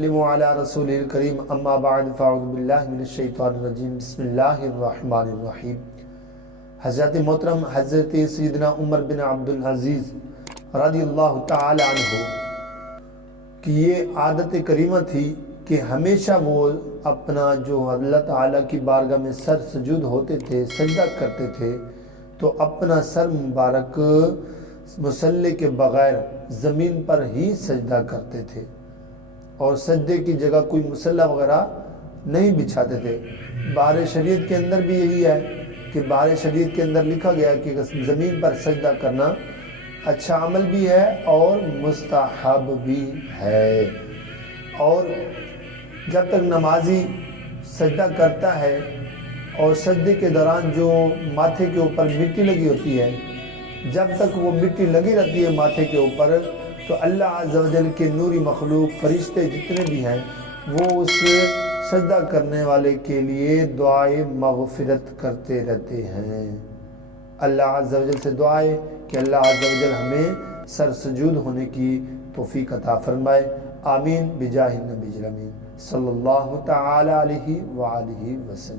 علی رسول الکریم اما بعد فاعوذ باللہ من الشیطان الرجیم بسم اللہ الرحمن الرحیم۔ حضرت محترم حضرت سیدنا عمر بن عبدالعزیز رضی اللہ تعالی عنہ کی یہ عادت کریمہ تھی کہ ہمیشہ وہ اپنا جو اللہ تعالیٰ کی بارگاہ میں سر سجود ہوتے تھے، سجدہ کرتے تھے، تو اپنا سر مبارک مصلی کے بغیر زمین پر ہی سجدہ کرتے تھے اور سجدے کی جگہ کوئی مصلی وغیرہ نہیں بچھاتے تھے۔ بحر شریعت کے اندر بھی یہی ہے کہ بحر شریعت کے اندر لکھا گیا کہ زمین پر سجدہ کرنا اچھا عمل بھی ہے اور مستحب بھی ہے، اور جب تک نمازی سجدہ کرتا ہے اور سجدے کے دوران جو ماتھے کے اوپر مٹی لگی ہوتی ہے، جب تک وہ مٹی لگی رہتی ہے ماتھے کے اوپر، تو اللہ عز و جل کے نوری مخلوق فرشتے جتنے بھی ہیں وہ اس سجدہ کرنے والے کے لیے دعائے مغفرت کرتے رہتے ہیں۔ اللہ عز و جل سے دعائے کہ اللہ عز و جل ہمیں سر سجود ہونے کی توفیق عطا فرمائے، آمین بجاہ النبی الامین صلی اللہ تعالی علیہ وآلہ وسلم۔